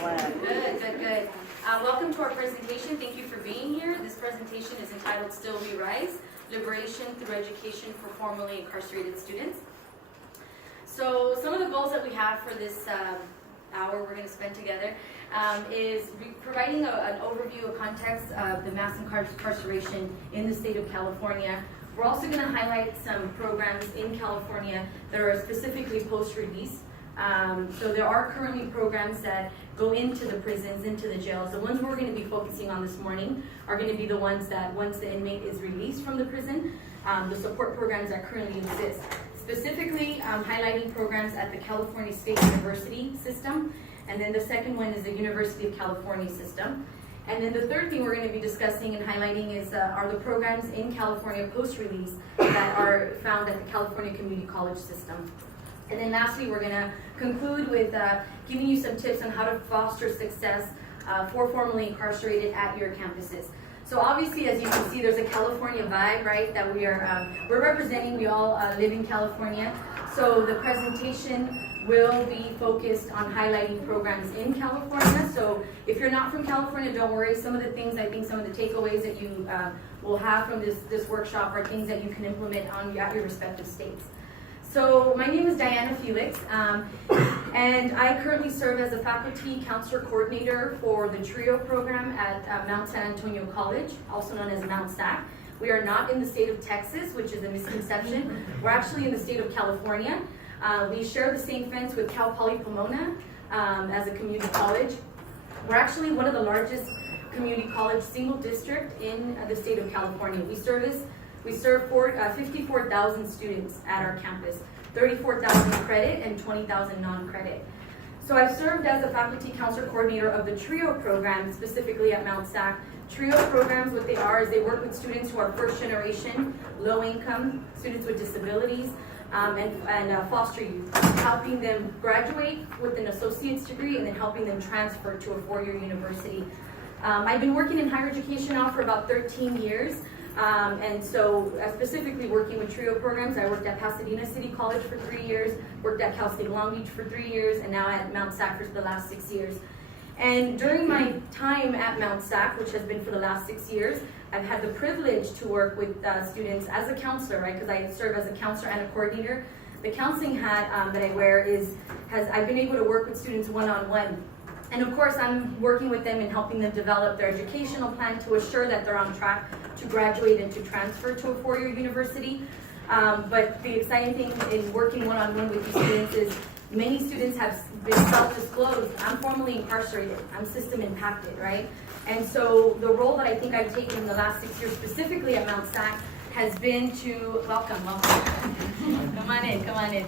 Good. Welcome to our presentation. Thank you for being here. This presentation is entitled Still We Rise, Liberation Through Education for Formerly Incarcerated Students. So some of the goals that we have for this hour we're going to spend together is providing an overview, a context of the mass incarceration in the state of California. We're also going to highlight some programs in California that are specifically post-release. So there are currently programs that go into the prisons, into the jails. The ones we're going to be focusing on this morning are going to be the ones that once the inmate is released from the prison, the support programs that currently exist. Specifically highlighting programs at the California State University system, and then the second one is the University of California system. And then the third thing we're going to be discussing and highlighting is are the programs in California post-release that are found at the California Community College system. And then lastly, we're going to conclude with giving you some tips on how to foster success for formerly incarcerated at your campuses. So obviously, as you can see, there's a California vibe, right, that we're representing. We all live in California. So the presentation will be focused on highlighting programs in California. So if you're not from California, don't worry. Some of the things, I think some of the takeaways that you will have from this workshop are things that you can implement at your respective states. So my name is Diana Felix, and I currently serve as a faculty counselor coordinator for the TRIO program at Mount San Antonio College, also known as Mount SAC. We are not in the state of Texas, which is a misconception. We're actually in the state of California. We share the same fence with Cal Poly Pomona as a community college. We're actually one of the largest community college single district in the state of California. We serve 54,000 students at our campus, 34,000 credit and 20,000 non-credit. So I've served as a faculty counselor coordinator of the TRIO program, specifically at Mount SAC. TRIO programs, what they are is they work with students who are first generation, low income, students with disabilities, and foster youth, helping them graduate with an associate's degree and then helping them transfer to a four-year university. I've been working in higher education now for about 13 years. And so specifically working with TRIO programs, I worked at Pasadena City College for 3 years, worked at Cal State Long Beach for 3 years, and now at Mount SAC for the last 6 years. And during my time at Mount SAC, which has been for the last 6 years, I've had the privilege to work with students as a counselor, right? Because I serve as a counselor and a coordinator. The counseling hat that I wear I've been able to work with students one-on-one. And of course, I'm working with them and helping them develop their educational plan to assure that they're on track to graduate and to transfer to a four-year university. But the exciting thing in working one-on-one with these students is many students have been self-disclosed. I'm formerly incarcerated. I'm system impacted, right? And so the role that I think I've taken in the last 6 years, specifically at Mount SAC, has been to welcome. Come on in.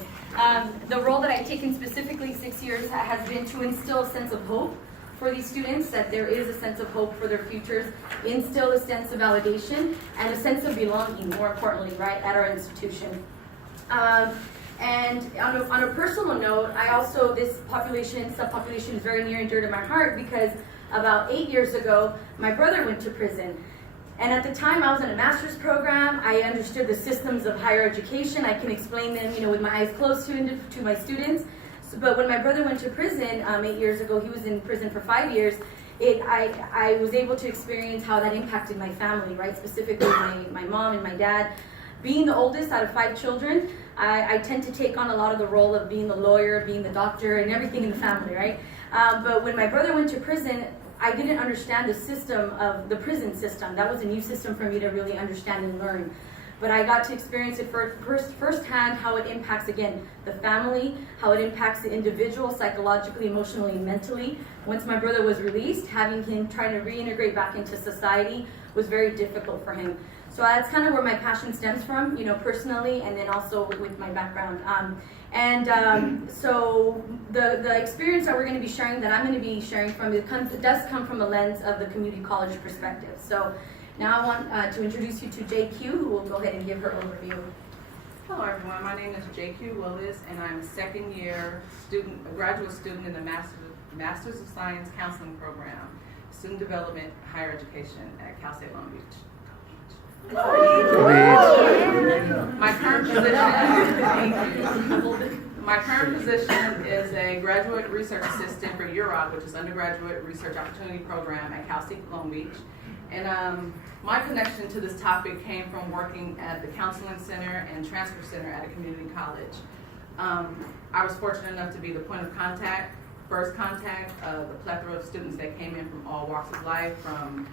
The role that I've taken specifically 6 years has been to instill a sense of hope for these students, that there is a sense of hope for their futures, instill a sense of validation, and a sense of belonging, more importantly, right, at our institution. And on a personal note, this subpopulation is very near and dear to my heart because about 8 years ago, my brother went to prison. And at the time, I was in a master's program. I understood the systems of higher education. I can explain them, with my eyes closed to my students. But when my brother went to prison 8 years ago, he was in prison for 5 years. I was able to experience how that impacted my family, right? Specifically, my mom and my dad. Being the oldest out of 5 children, I tend to take on a lot of the role of being the lawyer, being the doctor, and everything in the family, right? But when my brother went to prison, I didn't understand the system of the prison system. That was a new system for me to really understand and learn. But I got to experience it firsthand, how it impacts, again, the family, how it impacts the individual psychologically, emotionally, and mentally. Once my brother was released, having him trying to reintegrate back into society was very difficult for him. So that's kind of where my passion stems from, personally, and then also with my background. So the experience that we're going to be sharing, that I'm going to be sharing from, it does come from a lens of the community college perspective. So now I want to introduce you to JQ, who will go ahead and give her overview. Hello everyone, my name is JQ Willis, and I'm a second-year graduate student in the Masters of Science Counseling Program, Student Development, Higher Education at Cal State Long Beach. My current position is a graduate research assistant for UROC, which is Undergraduate Research Opportunity Program at Cal State Long Beach. And my connection to this topic came from working at the Counseling Center and Transfer Center at a community college. I was fortunate enough to be the point of contact, first contact of the plethora of students that came in from all walks of life, from,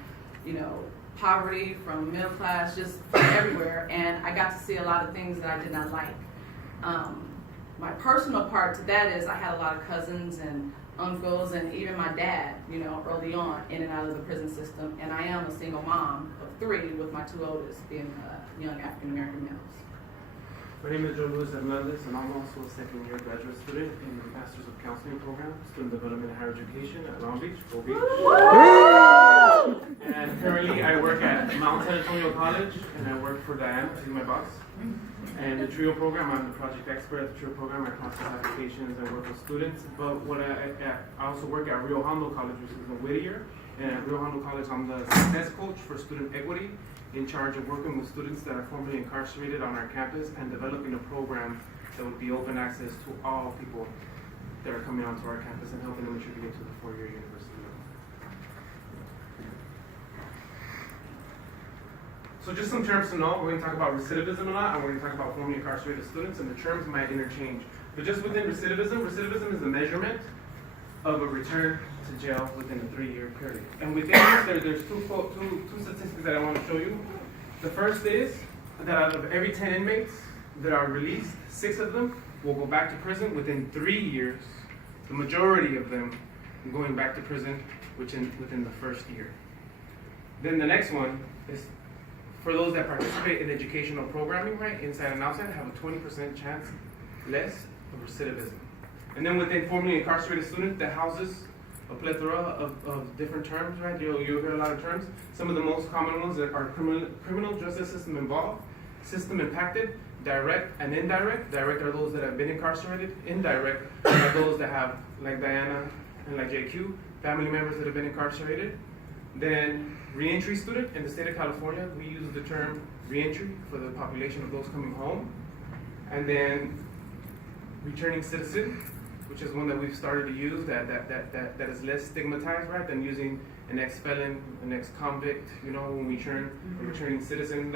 you know, poverty, from middle class, just from everywhere. And I got to see a lot of things that I did not like. My personal part to that is I had a lot of cousins and uncles and even my dad, you know, early on in and out of the prison system. And I am a single mom of 3 with my 2 oldest being young African-American males. My name is Joe Luis Hernandez, and I'm also a second-year graduate student in the Masters of Counseling program, Student Development and Higher Education at Long Beach, Go Beach. And currently I work at Mount San Antonio College, and I work for Diane, she's my boss. And the TRIO program, I'm the project expert at the TRIO program. I process applications and work with students. But what I also work at Rio Hondo College, which is in Whittier. And at Rio Hondo College, I'm the success coach for student equity, in charge of working with students that are formerly incarcerated on our campus and developing a program that would be open access to all people that are coming onto our campus and helping them matriculate to the 4-year university level. So just some terms to know. We're going to talk about recidivism a lot, and we're going to talk about formerly incarcerated students, and the terms might interchange. But just within recidivism is a measurement of a return to jail within a 3-year period. And within this, there's two statistics that I want to show you. The first is that out of every 10 inmates that are released, 6 of them will go back to prison within 3 years. The majority of them going back to prison within the first year. Then the next one is for those that participate in educational programming, right, inside and outside, have a 20% chance less of recidivism. And then within formerly incarcerated students, that houses a plethora of different terms, right? You'll hear a lot of terms. Some of the most common ones that are criminal justice system involved, system impacted, direct and indirect. Direct are those that have been incarcerated. Indirect are those that have, like Diana and like JQ, family members that have been incarcerated. Then reentry student, in the state of California, we use the term reentry for the population of those coming home. And then returning citizen, which is one that we've started to use that is less stigmatized, right, than using an ex-felon, an ex-convict, you know, when we turn a returning citizen.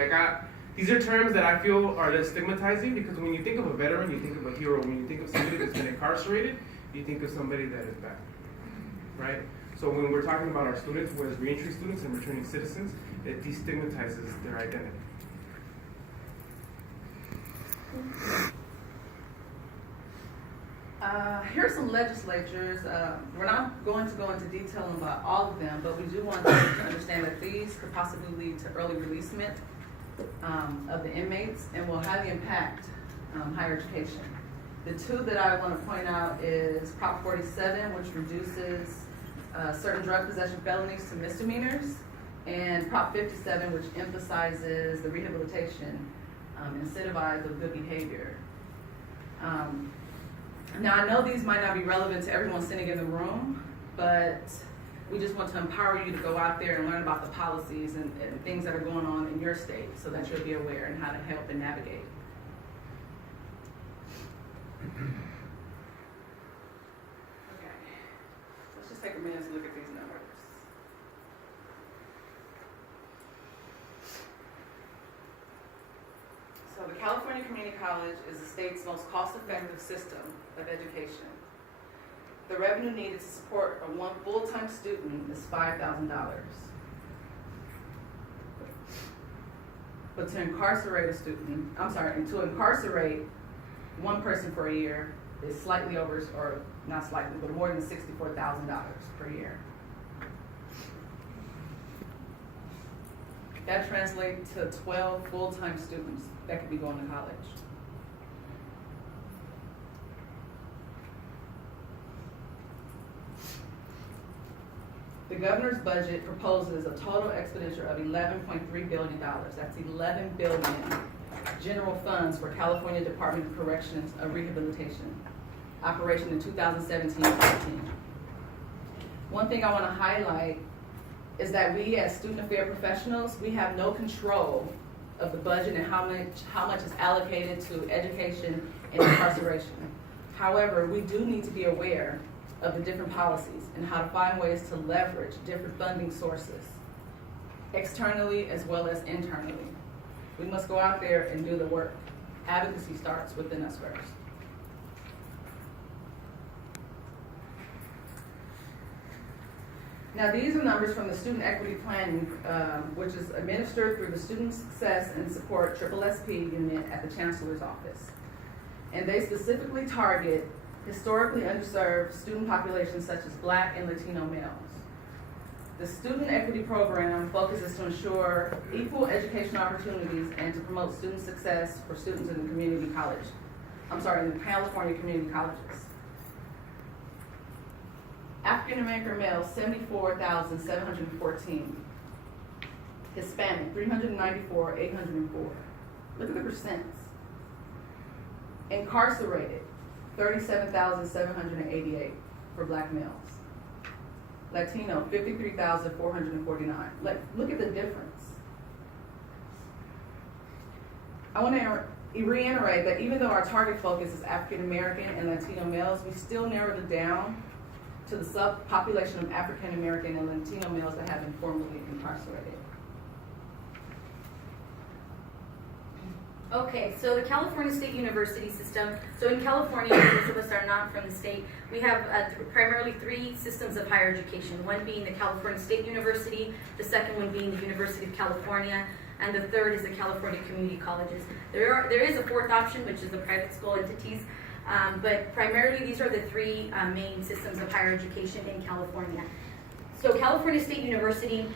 These are terms that I feel are less stigmatizing, because when you think of a veteran, you think of a hero. When you think of somebody that's been incarcerated, you think of somebody that is back, right? So when we're talking about our students, whereas reentry students and returning citizens, it destigmatizes their identity. Here are some legislatures. We're not going to go into detail about all of them, but we do want to understand that these could possibly lead to early releasement of the inmates and will highly impact higher education. The 2 that I want to point out is Prop 47, which reduces certain drug possession felonies to misdemeanors, and Prop 57, which emphasizes the rehabilitation, incentivized of good behavior. Now, I know these might not be relevant to everyone sitting in the room, but we just want to empower you to go out there and learn about the policies and things that are going on in your state so that you'll be aware and how to help and navigate. Okay, let's just take a minute to look at these numbers. So the California Community College is the state's most cost-effective system of education. The revenue needed to support one full-time student is $5,000. But to incarcerate one person for a year is slightly over, or not slightly, but more than $64,000 per year. That translates to 12 full-time students that could be going to college. The governor's budget proposes a total expenditure of $11.3 billion. That's $11 billion general funds for California Department of Corrections of Rehabilitation, operation in 2017-18. One thing I want to highlight is that we as student affairs professionals, we have no control of the budget and how much is allocated to education and incarceration. However, we do need to be aware of the different policies and how to find ways to leverage different funding sources, externally as well as internally. We must go out there and do the work. Advocacy starts within us first. Now, these are numbers from the Student Equity Planning, which is administered through the Student Success and Support SSSP unit at the Chancellor's Office. And they specifically target historically underserved student populations such as Black and Latino males. The Student Equity Program focuses to ensure equal educational opportunities and to promote student success for students in the community college. In the California community colleges. African American males, 74,714. Hispanic, 394,804. Look at the percents. Incarcerated, 37,788 for Black males. Latino, 53,449. Look at the difference. I want to reiterate that even though our target focus is African American and Latino males, we still narrowed it down to the subpopulation of African American and Latino males that have been formerly incarcerated. Okay, so the California State University system. So in California, most of us are not from the state. We have primarily three systems of higher education. One being the California State University, the second one being the University of California, and the third is the California Community Colleges. There is a fourth option, which is the private school entities, but primarily these are the three main systems of higher education in California. So California State University,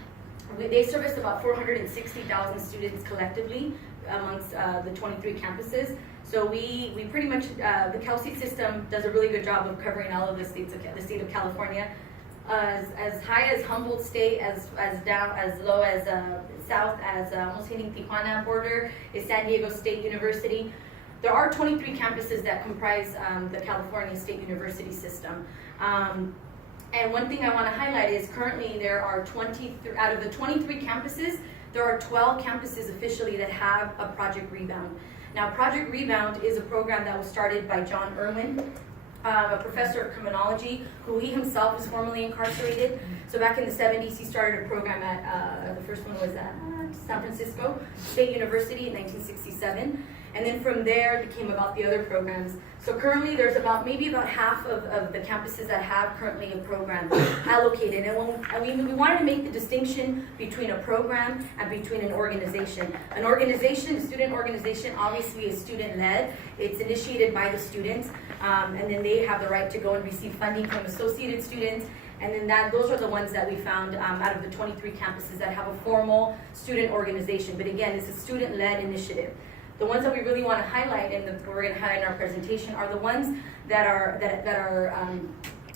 they service about 460,000 students collectively amongst the 23 campuses. So we pretty much, the Cal State system does a really good job of covering all of the states of the state of California. As high as Humboldt State, as down, as low as south as almost hitting Tijuana border is San Diego State University. There are 23 campuses that comprise the California State University system. And one thing I want to highlight is currently there are out of the 23 campuses, there are 12 campuses officially that have a Project Rebound. Now, Project Rebound is a program that was started by John Irwin, a professor of criminology, who he himself was formerly incarcerated. So back in the 70s, he started a program at, the first one was at San Francisco State University in 1967. And then from there, it came about the other programs. So currently, there's maybe about half of the campuses that have currently a program allocated. And we wanted to make the distinction between a program and between an organization. An organization, a student organization, obviously is student-led. It's initiated by the students, and then they have the right to go and receive funding from associated students. And then those are the ones that we found out of the 23 campuses that have a formal student organization. But again, it's a student-led initiative. The ones that we really want to highlight, and we're going to highlight in our presentation, are the ones that are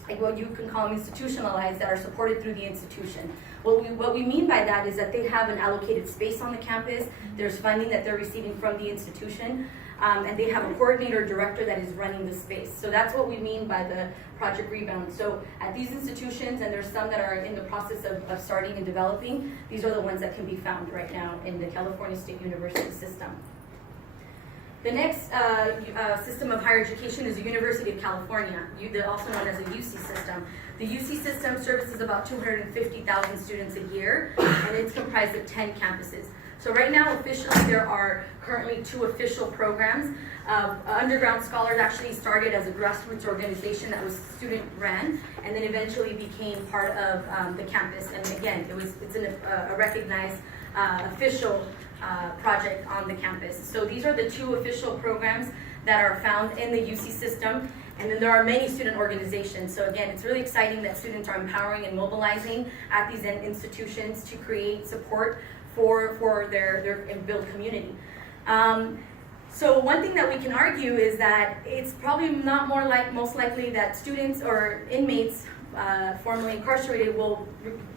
like what you can call them institutionalized, that are supported through the institution. What we mean by that is that they have an allocated space on the campus. There's funding that they're receiving from the institution, and they have a coordinator director that is running the space. So that's what we mean by the Project Rebound. So at these institutions, and there's some that are in the process of starting and developing, these are the ones that can be found right now in the California State University system. The next system of higher education is the University of California, also known as the UC system. The UC system services about 250,000 students a year, and it's comprised of 10 campuses. So right now, officially, there are currently 2 official programs. Underground Scholars actually started as a grassroots organization that was student-run, and then eventually became part of the campus. And again, it's a recognized official project on the campus. So these are the 2 official programs that are found in the UC system. And then there are many student organizations. So again, it's really exciting that students are empowering and mobilizing at these institutions to create support for their build community. So one thing that we can argue is that it's probably not most likely that students or inmates formerly incarcerated will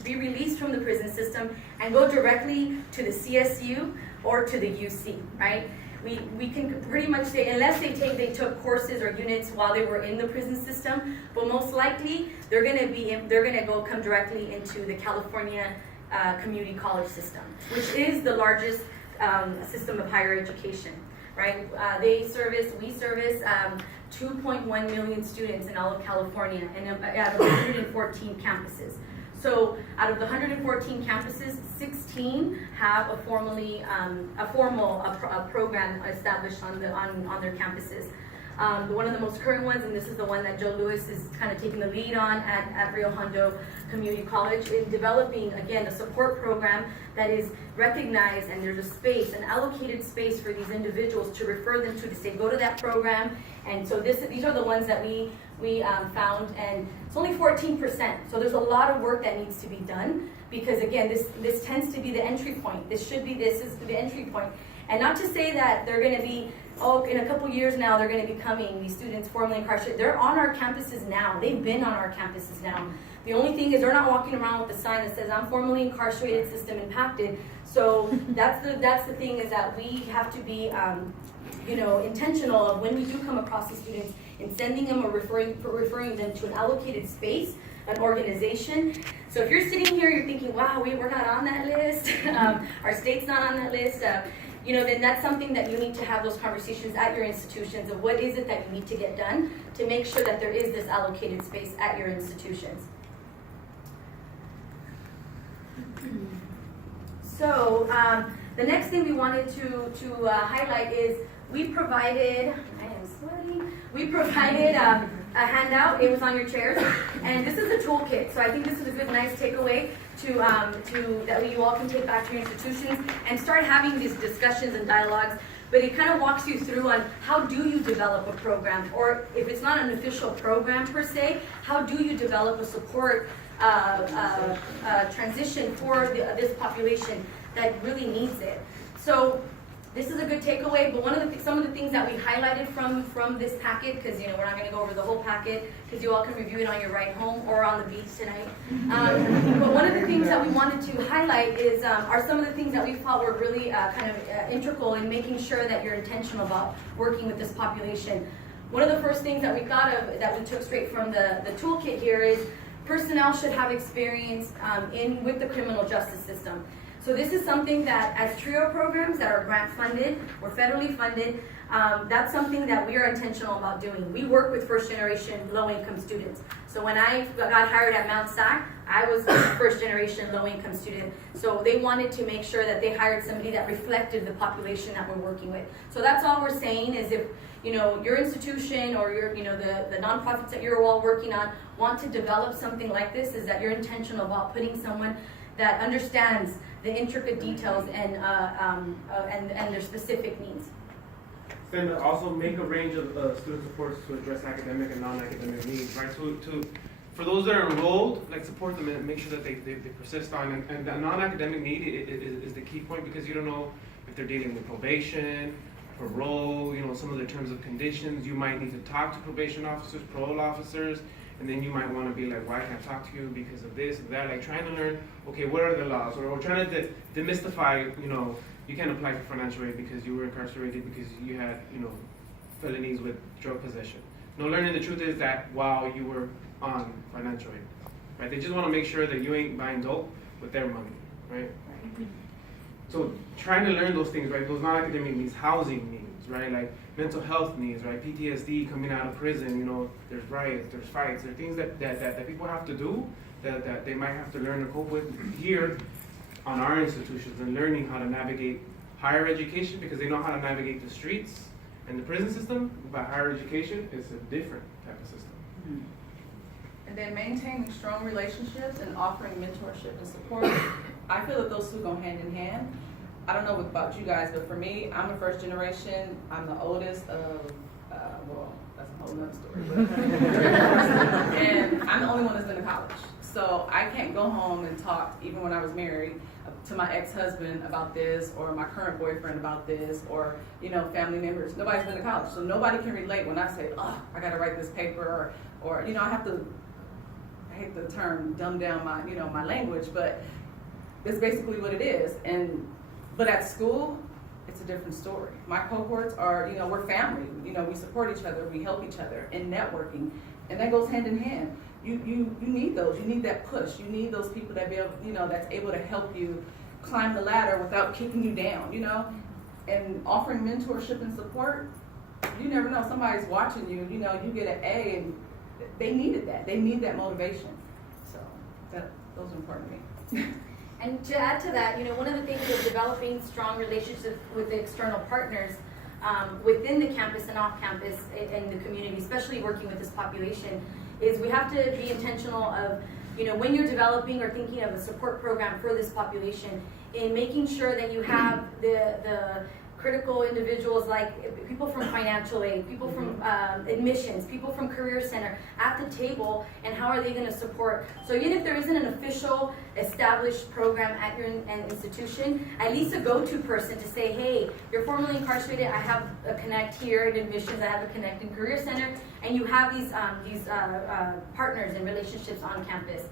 be released from the prison system and go directly to the CSU or to the UC, right? We can pretty much say, unless they took courses or units while they were in the prison system, but most likely they're gonna come directly into the California community college system, which is the largest system of higher education, right? We service 2.1 million students in all of California and out of 114 campuses. So out of the 114 campuses, 16 have a formal program established on their campuses. One of the most current ones, and this is the one that Joe Lewis is kind of taking the lead on at Rio Hondo Community College, in developing, again, a support program that is recognized, and there's a space, an allocated space for these individuals to refer them to say, go to that program. And so these are the ones that we found, and it's only 14%. So there's a lot of work that needs to be done, because again, this tends to be the entry point. This is the entry point. And not to say that they're going to be, in a couple years now, they're going to be coming, these students formerly incarcerated. They're on our campuses now. They've been on our campuses now. The only thing is they're not walking around with a sign that says, I'm formerly incarcerated, system impacted. So that's the thing, is that we have to be intentional of when we do come across these students, in sending them or referring them to an allocated space, an organization. So if you're sitting here, you're thinking, wow, we're not on that list, our state's not on that list, then that's something that you need to have those conversations at your institutions of what is it that you need to get done to make sure that there is this allocated space at your institutions. So the next thing we wanted to highlight is we provided a handout. It was on your chairs, and this is a toolkit. So I think this is a good, nice takeaway to that you all can take back to your institutions and start having these discussions and dialogues. But it kind of walks you through on how do you develop a program, or if it's not an official program per se, how do you develop a support transition for this population that really needs it. So this is a good takeaway, but some of the things that we highlighted from this packet, because we're not going to go over the whole packet, because you all can review it on your ride home or on the beach tonight. But one of the things that we wanted to highlight are some of the things that we thought were really integral in making sure that you're intentional about working with this population. One of the first things that we thought of, that we took straight from the toolkit here, is personnel should have experience with the criminal justice system. So this is something that, as TRIO programs that are grant funded or federally funded, that's something that we are intentional about doing. We work with first generation low income students. So when I got hired at Mount SAC, I was a first generation low income student. So they wanted to make sure that they hired somebody that reflected the population that we're working with. So that's all we're saying, is if your institution or the nonprofits that you're all working on want to develop something like this, is that you're intentional about putting someone that understands the intricate details and their specific needs. Then also make a range of student supports to address academic and non-academic needs, right? So for those that are enrolled, support them and make sure that they persist on. And the non-academic need is the key point, because you don't know if they're dealing with probation, parole, some of the terms and conditions. You might need to talk to probation officers, parole officers, and then you might want to be like, well, I can't talk to you because of this and that. Like trying to learn, okay, what are the laws? Or trying to demystify, you can't apply for financial aid because you were incarcerated because you had, felonies with drug possession. No, learning the truth is that while you were on financial aid, right? They just want to make sure that you ain't buying dope with their money, right? So trying to learn those things, right? Those non-academic needs, housing needs, right? Like mental health needs, right? PTSD, coming out of prison, there's riots, there's fights, there are things that people have to do that they might have to learn to cope with here on our institutions, and learning how to navigate higher education, because they know how to navigate the streets and the prison system, but higher education is a different type of system. And then maintaining strong relationships and offering mentorship and support. I feel that those two go hand in hand. I don't know about you guys, but for me, I'm a first generation. I'm the oldest of, that's a whole nother story. And I'm the only one that's been to college. So I can't go home and talk, even when I was married, to my ex-husband about this, or my current boyfriend about this, or family members. Nobody's been to college, so nobody can relate when I say, oh, I got to write this paper, or I have to, I hate the term dumb down my my language, but it's basically what it is. But at school, it's a different story. My cohorts are, we're family. We support each other, we help each other in networking, and that goes hand in hand. You need those. You need that push. You need those people that that's able to help you climb the ladder without kicking you down. And offering mentorship and support, you never know, somebody's watching you, you know, you get an A and they needed that. They need that motivation. So those are important to me. And to add to that, you know, one of the things of developing strong relationships with the external partners within the campus and off campus in the community, especially working with this population, is we have to be intentional of, you know, when you're developing or thinking of a support program for this population, in making sure that you have the critical individuals like people from financial aid, people from admissions, people from career center at the table, and how are they going to support. So even if there isn't an official established program at your institution, at least a go-to person to say, hey, you're formerly incarcerated, I have a connect here in admissions, I have a connect in career center, and you have these partners and relationships on campus.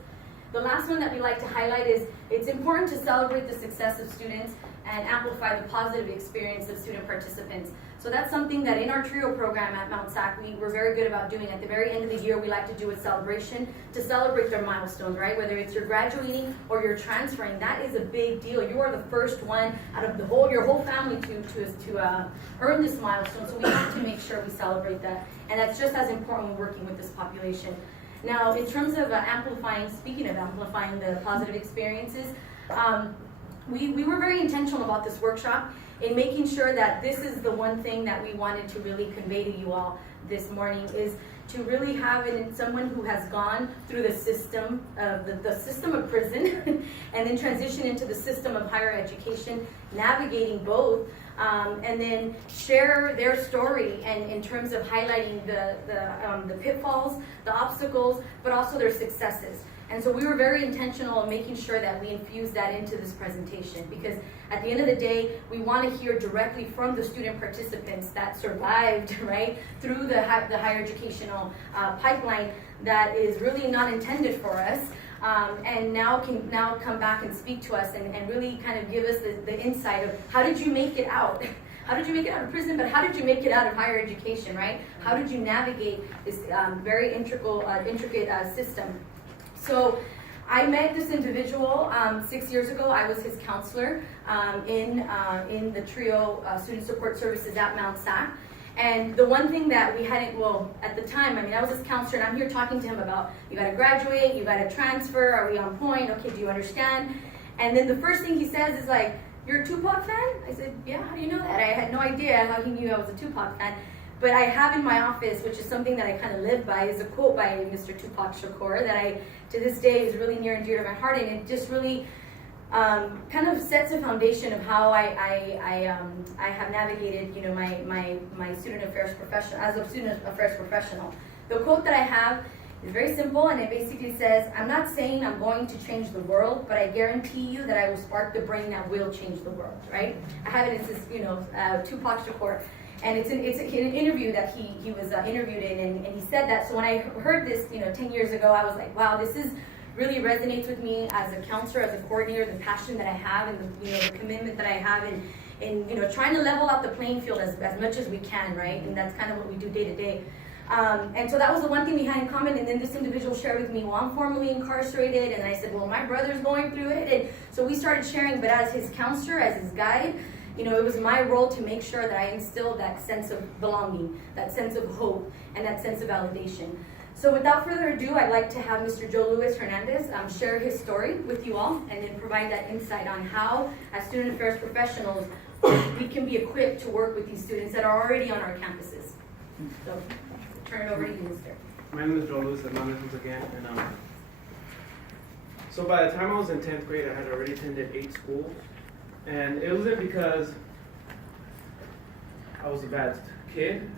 The last one that we like to highlight is it's important to celebrate the success of students and amplify the positive experience of student participants. So that's something that in our TRIO program at Mount SAC, we're very good about doing. At the very end of the year, we like to do a celebration to celebrate their milestones, right? Whether it's you're graduating or you're transferring, that is a big deal. You are the first one out of your whole family to earn this milestone. So we have to make sure we celebrate that. And that's just as important when working with this population. Now, in terms of speaking of amplifying the positive experiences, we were very intentional about this workshop in making sure that this is the one thing that we wanted to really convey to you all this morning, is to really have someone who has gone through the system of the system of prison and then transition into the system of higher education, navigating both, and then share their story and in terms of highlighting the pitfalls, the obstacles, but also their successes. And so we were very intentional in making sure that we infuse that into this presentation, because at the end of the day, we want to hear directly from the student participants that survived, right, through the higher educational pipeline that is really not intended for us, and now can come back and speak to us and really kind of give us the insight of how did you make it out? How did you make it out of prison, but how did you make it out of higher education, right? How did you navigate this very intricate system? So I met this individual 6 years ago. I was his counselor in the TRIO Student Support Services at Mount SAC. And the one thing that we hadn't, at the time, I was his counselor, and I'm here talking to him about, you gotta graduate, you gotta transfer, are we on point, okay, do you understand? And then the first thing he says is like, you're a Tupac fan? I said, yeah, how do you know that? I had no idea how he knew I was a Tupac fan. But I have in my office, which is something that I kind of live by, is a quote by Mr. Tupac Shakur that I, to this day, is really near and dear to my heart, and it just really kind of sets a foundation of how I have navigated, you know, my student affairs profession as a student affairs professional. The quote that I have is very simple, and it basically says, "I'm not saying I'm going to change the world, but I guarantee you that I will spark the brain that will change the world." Right? I have it. It's this, you know, Tupac Shakur. And it's an interview that he was interviewed in, and he said that. So when I heard this, you know, 10 years ago, I was like, wow, this is really resonates with me as a counselor, as a coordinator, the passion that I have, and the commitment that I have, in you know, trying to level out the playing field as much as we can, right? And that's kind of what we do day to day. And so that was the one thing we had in common. And then this individual shared with me, well, I'm formerly incarcerated, and I said, well, my brother's going through it, and so we started sharing. But as his counselor, as his guide, you know, it was my role to make sure that I instilled that sense of belonging, that sense of hope, and that sense of validation. So without further ado, I'd like to have Mr. Joe Luis Hernandez share his story with you all, and then provide that insight on how, as student affairs professionals, we can be equipped to work with these students that are already on our campuses. So, turn it over to you, Mr. My name is Joe Luis Hernandez again, and so by the time I was in 10th grade, I had already attended 8 schools. And it wasn't because I was a bad kid,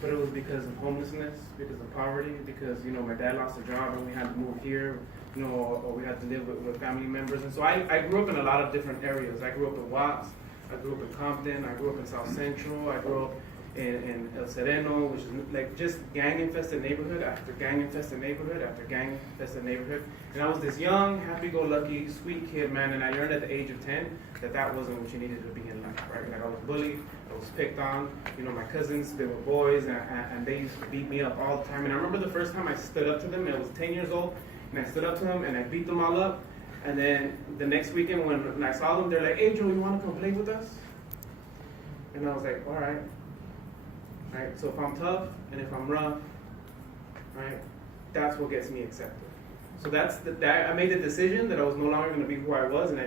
but it was because of homelessness, because of poverty, because, you know, my dad lost a job and we had to move here, you know, or we had to live with family members. And so I grew up in a lot of different areas. I grew up in Watts, I grew up in Compton, I grew up in South Central, I grew up in El Sereno, which is like just gang-infested neighborhood after gang-infested neighborhood after gang-infested neighborhood. And I was this young, happy-go-lucky, sweet kid, man, and I learned at the age of 10 that that wasn't what you needed to be in life, right? Like I was bullied, I was picked on, you know, my cousins, they were boys, and they used to beat me up all the time. And I remember the first time I stood up to them, and I was 10 years old, and I stood up to them, and I beat them all up. And then the next weekend when I saw them, they're like, hey, Joe, you want to come play with us? And I was like, all right. right? So if I'm tough and if I'm rough, right, that's what gets me accepted. So I made the decision that I was no longer going to be who I was, and I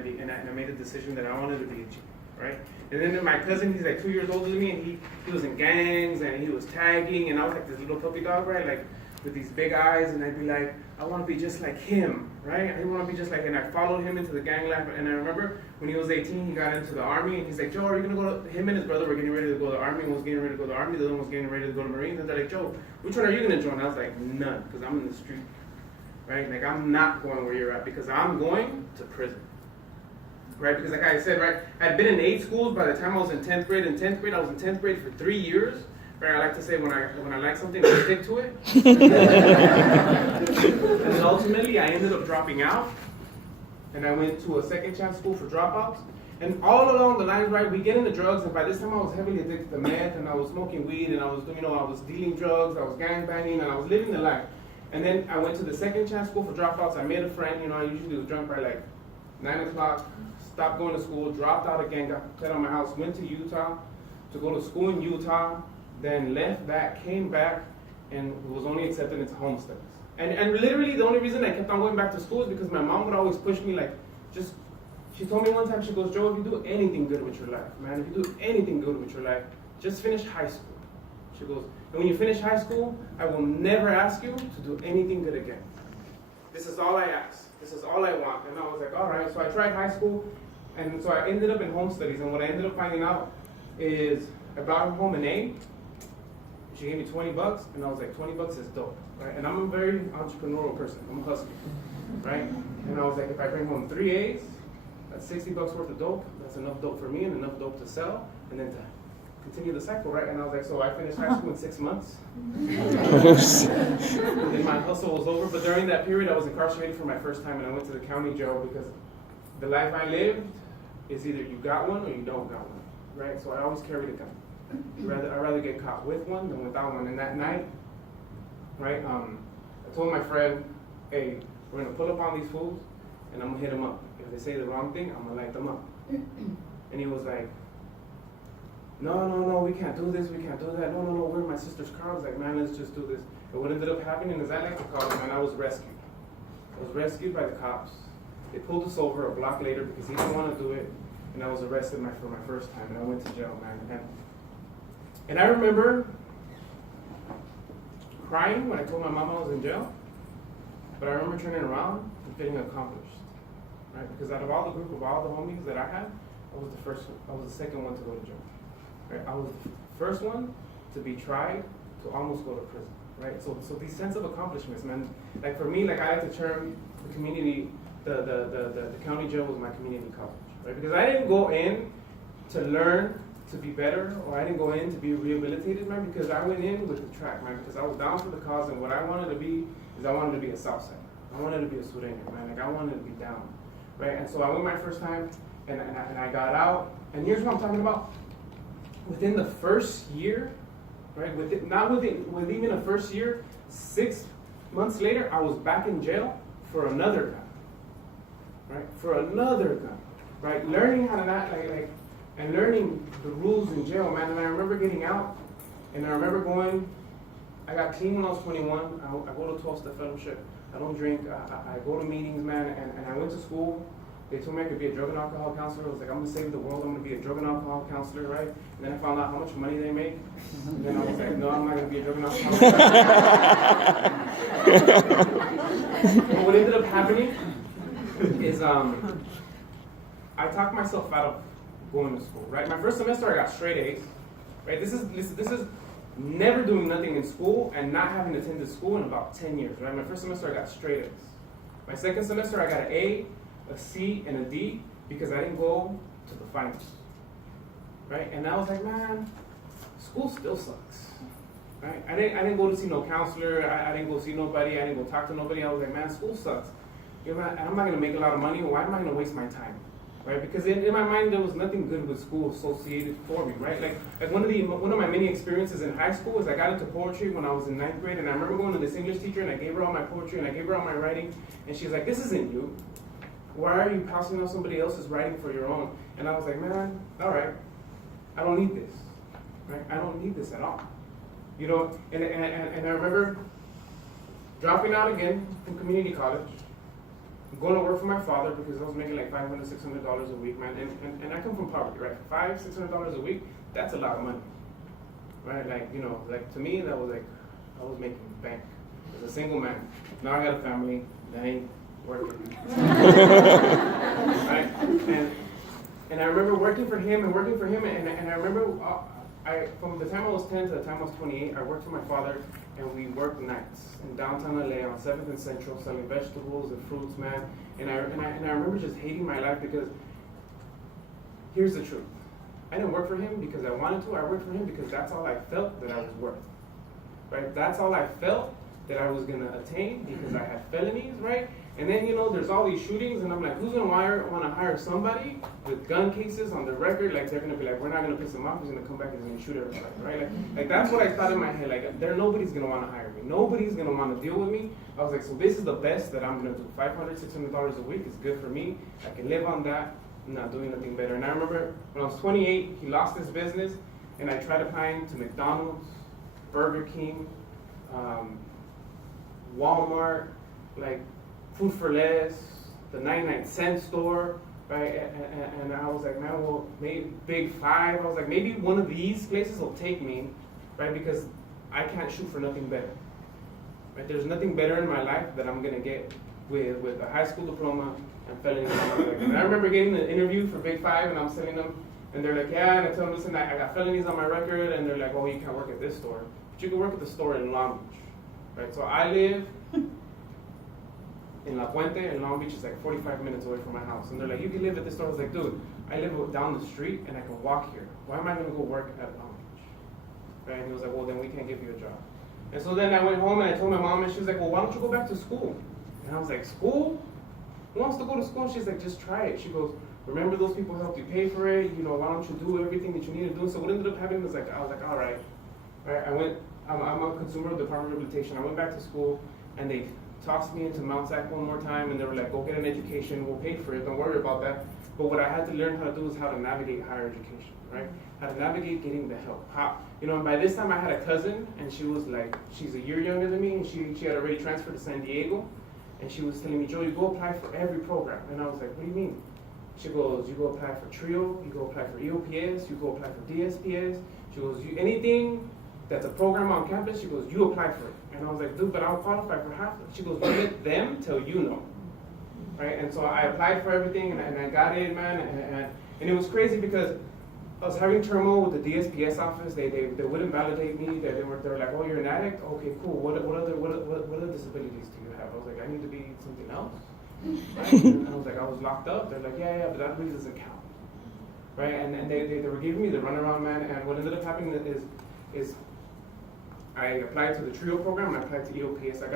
made the decision that I wanted to be a G, right? And then my cousin, he's like 2 years older than me, and he was in gangs, and he was tagging, and I was like this little puppy dog, right? Like with these big eyes, and I'd be like, I want to be just like him, right? I want to be just like, and I followed him into the gang life, and I remember when he was 18, he got into the Army, and he's like, Joe, are you going to go to, him and his brother were getting ready to go to the Army, one was getting ready to go to the Army, the other one was getting ready to go to Marines, and they're like, Joe, which one are you going to join? I was like, none, because I'm in the street, right? Like, I'm not going where you're at, because I'm going to prison. Right, because like I said, right, I'd been in 8 schools by the time I was in 10th grade. In 10th grade, I was in 10th grade for 3 years. Right, I like to say when I like something, I stick to it. And then ultimately, I ended up dropping out, and I went to a second chance school for dropouts. And all along the lines, right, we get into drugs, and by this time I was heavily addicted to meth, and I was smoking weed, and I was, I was dealing drugs, I was gang banging, and I was living the life. And then I went to the second chance school for dropouts. I made a friend, I usually was drunk by like 9 o'clock. Stopped going to school, dropped out again, got cut out of my house, went to Utah to go to school in Utah, then left back, came back, and was only accepted into home studies. And literally the only reason I kept on going back to school is because my mom would always push me like, she told me one time, she goes, Joe, if you do anything good with your life, man, if you do anything good with your life, just finish high school. She goes, and when you finish high school, I will never ask you to do anything good again. This is all I ask. This is all I want. And I was like, all right. So I tried high school. And so I ended up in home studies, and what I ended up finding out is I brought home an A. She gave me $20, and I was like, $20 is dope, right? And I'm a very entrepreneurial person. I'm a hustler, right? And I was like, if I bring home 3 A's, that's $60 worth of dope. That's enough dope for me and enough dope to sell, and then to continue the cycle, right? And I was like, so I finished high school in 6 months. And then my hustle was over, but during that period, I was incarcerated for my first time, and I went to the county jail because the life I lived is either you got one or you don't got one, right? So I always carried a gun. I'd rather get caught with one than without one. And that night, right, I told my friend, hey, we're gonna pull up on these fools and I'm gonna hit them up. If they say the wrong thing, I'm gonna light them up. And he was like, no, we can't do this, we can't do that. No, we're in my sister's car. I was like, man, let's just do this. But what ended up happening is I like to call it, man, I was rescued. I was rescued by the cops. They pulled us over a block later because he didn't want to do it, and I was arrested for my first time, and I went to jail, man. And I remember crying when I told my mom I was in jail, but I remember turning around and feeling accomplished, right? Because out of all the group of all the homies that I had, I was the second one to go to jail, right? I was the first one to be tried to almost go to prison, right? So these sense of accomplishments, man. Like for me, like I like to term the community. The county jail was my community college, right? Because I didn't go in to learn to be better, or I didn't go in to be rehabilitated, man, because I went in with the track, man, because I was down for the cause, and what I wanted to be is I wanted to be a Southsider. I wanted to be a Sureño, man, like I wanted to be down, right? And so I went my first time, and I got out, and here's what I'm talking about. Within the first year, right, within even the first year, 6 months later, I was back in jail for another gun. Right, for another gun, right? Learning how to not and learning the rules in jail, man. And I remember getting out, and I remember going. I got clean when I was 21. I go to 12-step fellowship. I don't drink. I go to meetings, man. And I went to school. They told me I could be a drug and alcohol counselor. I was like, I'm gonna save the world. I'm gonna be a drug and alcohol counselor, right? And then I found out how much money they make. And then I was like, no, I'm not gonna be a drug and alcohol counselor. But what ended up happening is I talked myself out of going to school, right? My first semester I got straight A's, right? This is never doing nothing in school and not having attended school in about 10 years, right? My first semester I got straight A's. My second semester I got an A, a C, and a D because I didn't go to the finals, right? And I was like, man, school still sucks, right? I didn't go to see no counselor. I didn't go see nobody. I didn't go talk to nobody. I was like, man, school sucks. I'm not going to make a lot of money. Why am I going to waste my time, right? Because in my mind, there was nothing good with school associated for me, right? Like one of my many experiences in high school is I got into poetry when I was in 9th grade, and I remember going to this English teacher, and I gave her all my poetry, and I gave her all my writing, and she's like, this isn't you. Why are you passing on somebody else's writing for your own? And I was like, man, all right, I don't need this, right? I don't need this at all. You know, and I remember dropping out again from community college, going to work for my father because I was making like $500, $600 a week, man. And I come from poverty, right? $500, $600 a week, that's a lot of money, right? Like, you know, like to me, that was like, I was making bank as a single man. Now I got a family, that ain't working. Right? And I remember working for him, and I remember from the time I was 10 to the time I was 28, I worked for my father, and we worked nights in downtown LA on 7th and Central selling vegetables and fruits, man. And I remember just hating my life because here's the truth. I didn't work for him because I wanted to. I worked for him because that's all I felt that I was worth. Right? That's all I felt that I was gonna attain because I had felonies, right? And then, you know, there's all these shootings, and I'm like, who's gonna want to hire somebody with gun cases on the record? Like, they're gonna be like, we're not gonna piss him off. He's gonna come back and he's gonna shoot everybody, right? Like that's what I thought in my head. Like, nobody's gonna want to hire me. Nobody's gonna want to deal with me. I was like, so this is the best that I'm gonna do. $500, $600 a week is good for me. I can live on that. I'm not doing nothing better. And I remember when I was 28, he lost his business, and I tried applying to McDonald's, Burger King, Walmart, like Food for Less, the 99-cent store, right? And I was like, man, well, maybe Big Five. I was like, maybe one of these places will take me, right? Because I can't shoot for nothing better, right? There's nothing better in my life that I'm gonna get with a high school diploma and felony. And I remember getting the interview for Big Five, and I'm sending them, and they're like, yeah, and I tell them, listen, I got felonies on my record, and they're like, oh, you can't work at this store, but you can work at the store in Long Beach, right? So I live in La Puente, and Long Beach is like 45 minutes away from my house. And they're like, you can live at this store. I was like, dude, I live down the street and I can walk here. Why am I gonna go work at Long Beach? Right? And he was like, well, then we can't give you a job. And so then I went home and I told my mom, and she was like, well, why don't you go back to school? And I was like, school? Who wants to go to school? And she's like, just try it. She goes, remember those people helped you pay for it? You know, why don't you do everything that you need to do? So what ended up happening was like, I was like, all right. I'm a consumer of Department of Rehabilitation. I went back to school, and they tossed me into Mount Sac one more time, and they were like, go get an education, we'll pay for it, don't worry about that. But what I had to learn how to do is how to navigate higher education, right? How to navigate getting the help. You know, and by this time I had a cousin, and she was like, she's a year younger than me, and she had already transferred to San Diego, and she was telling me, Joe, you go apply for every program. And I was like, what do you mean? She goes, you go apply for TRIO, you go apply for EOPS, you go apply for DSPS. She goes, anything that's a program on campus, she goes, you apply for it. And I was like, dude, but I'll qualify for half of it. She goes, let them tell you no. Right? And so I applied for everything, and I got in, man. And it was crazy because I was having turmoil with the DSPS office. They wouldn't validate me. They were like, oh, you're an addict? Okay, cool. What other disabilities do you have? I was like, I need to be something else. Right? And I was like, I was locked up. They're like, yeah, but that really doesn't count. Right? And they were giving me the runaround, man. And what ended up happening is I applied to the TRIO program, and I applied to EOPS.